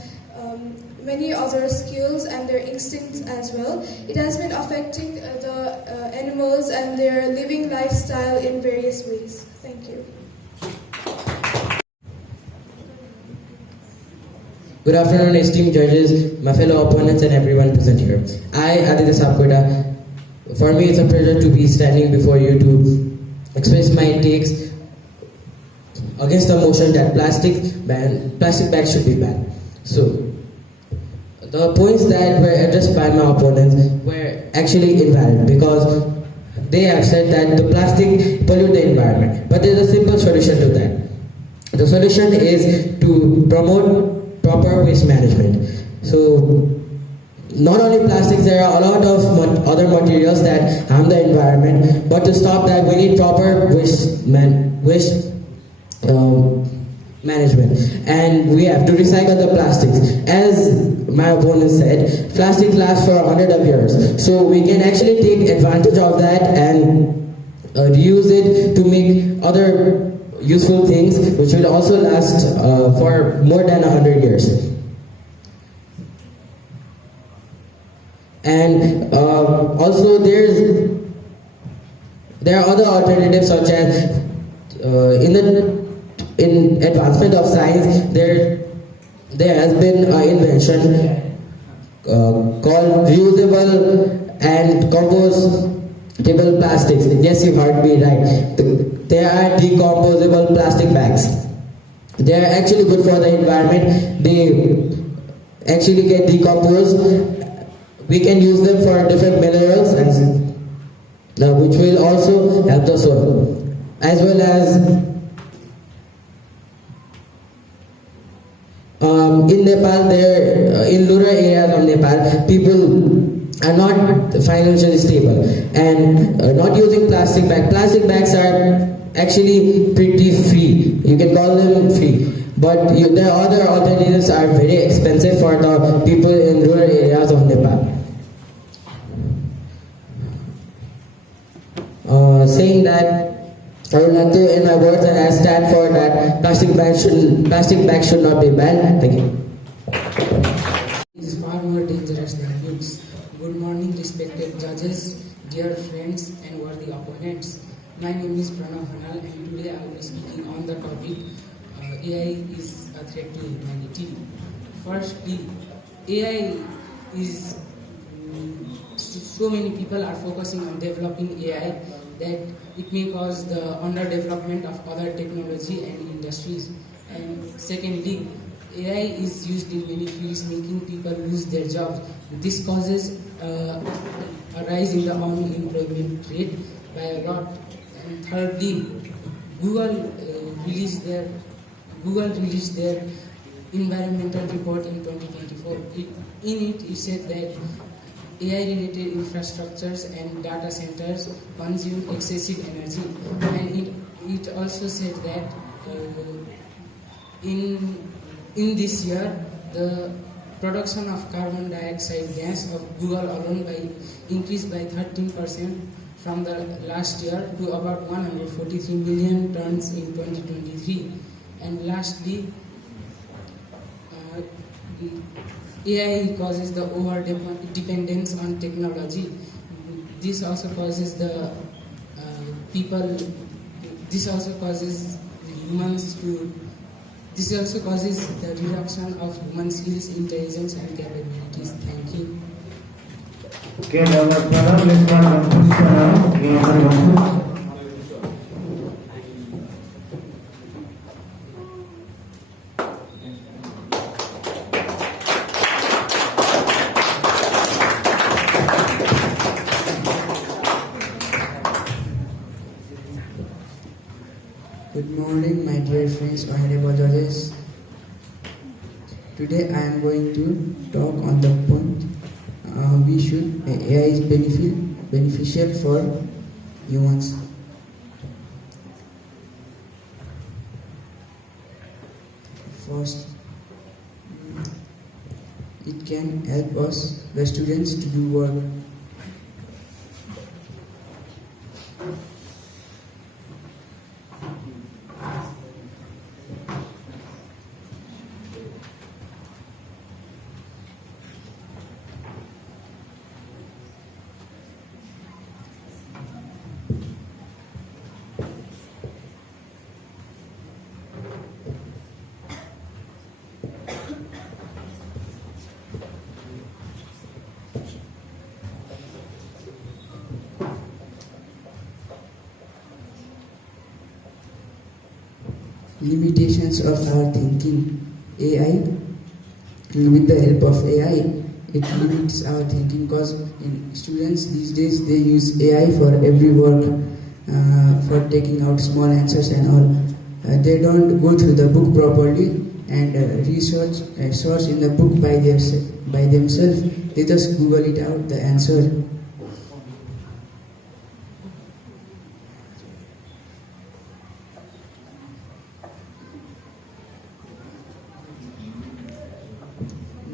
many other skills and their instincts as well. It has been affecting the animals and their living lifestyle in various ways. Thank you. Good afternoon, esteemed judges, my fellow opponents, and everyone present here. I, Aditya Sapkota, for me it's a pleasure to be standing before you to express my takes against the motion that plastic bags should be banned. So, the points that were addressed by my opponents were actually invalid because they have said that the plastic pollute the environment. But there is a simple solution to that. The solution is to promote proper waste management. So, not only plastics, there are a lot of other materials that harm the environment, but to stop that we need proper waste management, and we have to recycle the plastics. As my opponent said, plastic lasts for 100 years, so we can actually take advantage of that and reuse it to make other useful things which will also last for more than 100 years. And also there are other alternatives, such as in advancement of science, there has been an invention called reusable and compostable plastics. Yes, you heard me right. There are decomposable plastic bags. They are actually good for the environment. They actually get decomposed. We can use them for different minerals, and which will also help the soil, as well as In Nepal, in rural areas of Nepal, people are not financially stable and not using plastic bags. Plastic bags are actually pretty free. You can call them free. But the other alternatives are very expensive for the people in rural areas of Nepal. Saying that, I would like to end my words and I stand for that plastic bags should not be banned. Thank you. Is far more dangerous than books. Good morning, respected judges, dear friends, and worthy opponents. My name is Pranav Hanal, and today I will be speaking on the topic AI is a threat to humanity. Firstly, AI is so many people are focusing on developing AI that it may cause the underdevelopment of other technology and industries. And secondly, AI is used in many fields, making people lose their jobs. This causes a rise in the unemployment rate by a lot. And thirdly, Google released their environmental report in 2024. In it said that AI-related infrastructures and data centers consume excessive energy, and it also said that in this year the production of carbon dioxide gas of Google alone increased by 13% from the last year to about 143 million tons in 2023. And lastly, AI causes the over dependence on technology. This also causes the reduction of human skills, intelligence, and capabilities. Thank you. Okay, now let's now. Good morning, my dear friends, honorable judges. Today I am going to talk on the point AI is beneficial for humans. First, it can help us, the students, to do work. Limitations of our thinking. AI, with the help of AI, it limits our thinking because students these days they use AI for every work, for taking out small answers and all. They don't go through the book properly and search in the book by themselves. They just Google it out, the answer.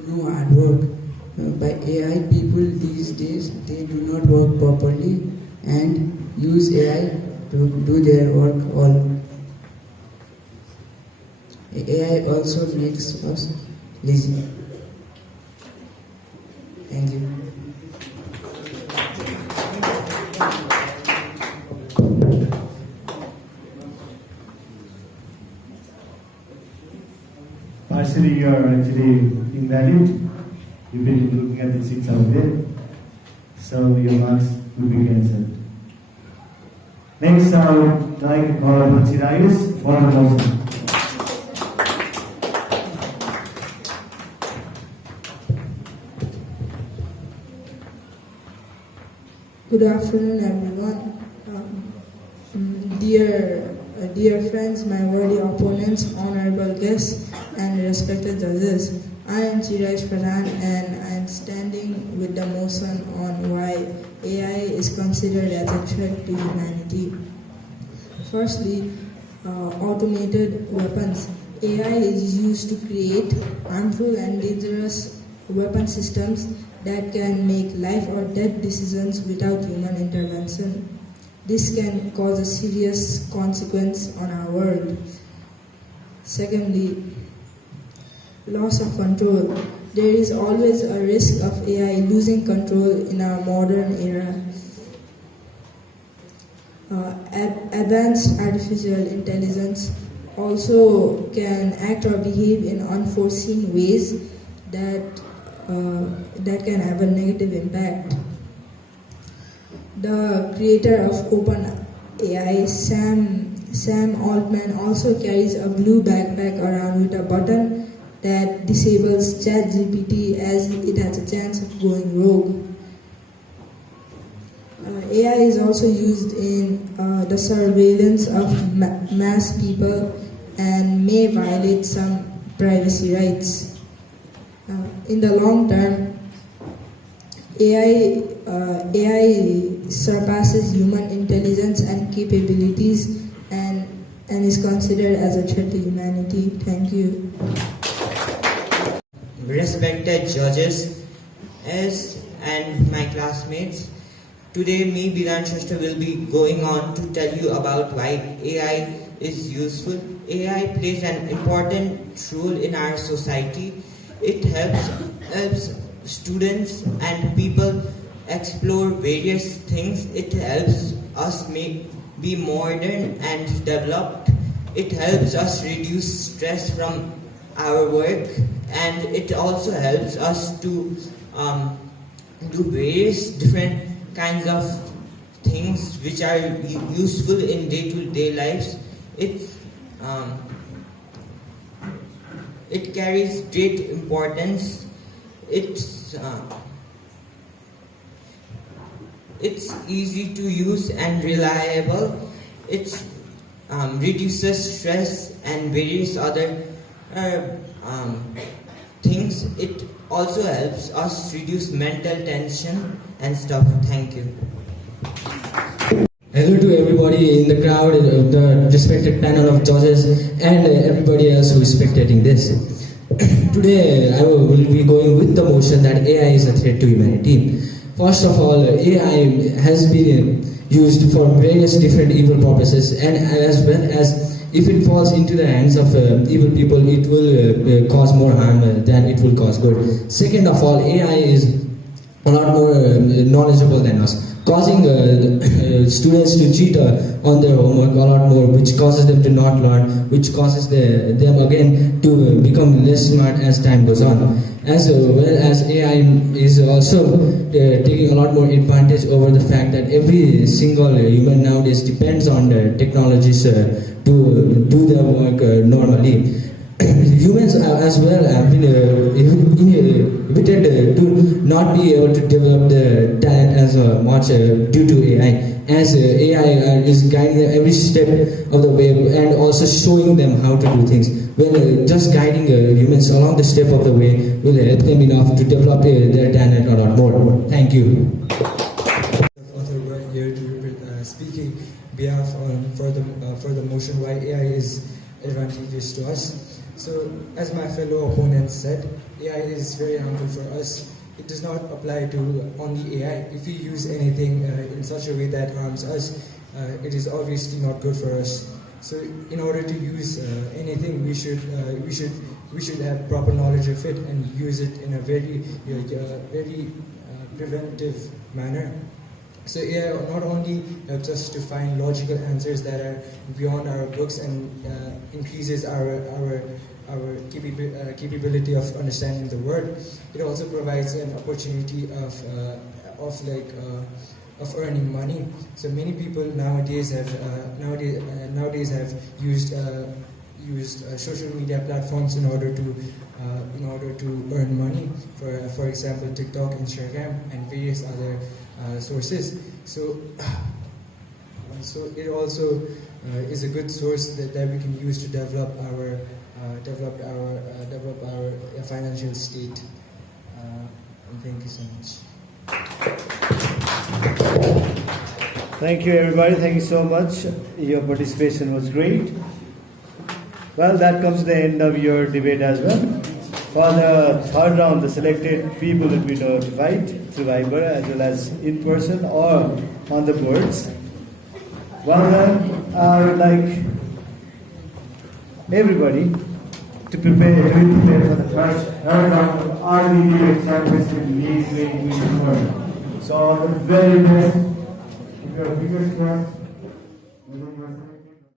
No hard work. By AI, people these days, they do not work properly and use AI to do their work all. AI also makes us lazy. Thank you. Partially you are actually invalid. You've been looking at the seats out there. So your marks will be cancelled. Next, I would like to call upon Chiraius for the motion. Good afternoon, everyone. Dear Dear friends, my worthy opponents, honorable guests, and respected judges, I am Chiraj Pradhan and I am standing with the motion on why AI is considered as a threat to humanity. Firstly, automated weapons. AI is used to create harmful and dangerous weapon systems that can make life or death decisions without human intervention. This can cause a serious consequence on our world. Secondly, loss of control. There is always a risk of AI losing control in our modern era. Advanced artificial intelligence also can act or behave in unforeseen ways that can have a negative impact. The creator of OpenAI, Sam Altman, also carries a blue backpack around with a button that disables ChatGPT as it has a chance of going rogue. AI is also used in the surveillance of mass people and may violate some privacy rights. In the long term, AI surpasses human intelligence and capabilities and is considered as a threat to humanity. Thank you. Respected judges, and my classmates, today me, Biran Shrestha, will be going on to tell you about why AI is useful. AI plays an important role in our society. It helps students and people explore various things. It helps us be modern and developed. It helps us reduce stress from our work, and it also helps us to do various different kinds of things which are useful in day-to-day lives. It carries great importance. It's easy to use and reliable. It reduces stress and various other things. It also helps us reduce mental tension and stuff. Thank you. Hello to everybody in the crowd, the respected panel of judges, and everybody else who is spectating this. Today I will be going with the motion that AI is a threat to humanity. First of all, AI has been used for various different evil purposes, and as well as if it falls into the hands of evil people, it will cause more harm than it will cause good. Second of all, AI is a lot more knowledgeable than us, causing students to cheat on their homework a lot more, which causes them to not learn, which causes them again to become less smart as time goes on. As well as AI is also taking a lot more advantage over the fact that every single human nowadays depends on technologies to do their work normally. Humans as well have been inhibited to not be able to develop the talent as much due to AI, as AI is guiding them every step of the way and also showing them how to do things. Well, just guiding humans along the step of the way will help them enough to develop their talent a lot more. Thank you. We're here to speaking behalf for the motion why AI is advantageous to us. So, as my fellow opponents said, AI is very harmful for us. It does not apply to only AI. If we use anything in such a way that harms us, it is obviously not good for us. So, in order to use anything, we should have proper knowledge of it and use it in a very preventive manner. So AI not only helps us to find logical answers that are beyond our books and increases our capability of understanding the world, it also provides an opportunity of earning money. So many people nowadays have used social media platforms in order to earn money. For example, TikTok, Instagram, and various other sources. So it also is a good source that we can use to develop our financial state. And thank you so much. Thank you, everybody. Thank you so much. Your participation was great. Well, that comes to the end of your debate as well. For the third round, the selected people will be notified through Viber as well as in person or on the boards. Well then, I would like everybody to prepare for the third round of RDD examples in May 2024. So, all the very best. If your fingers crossed.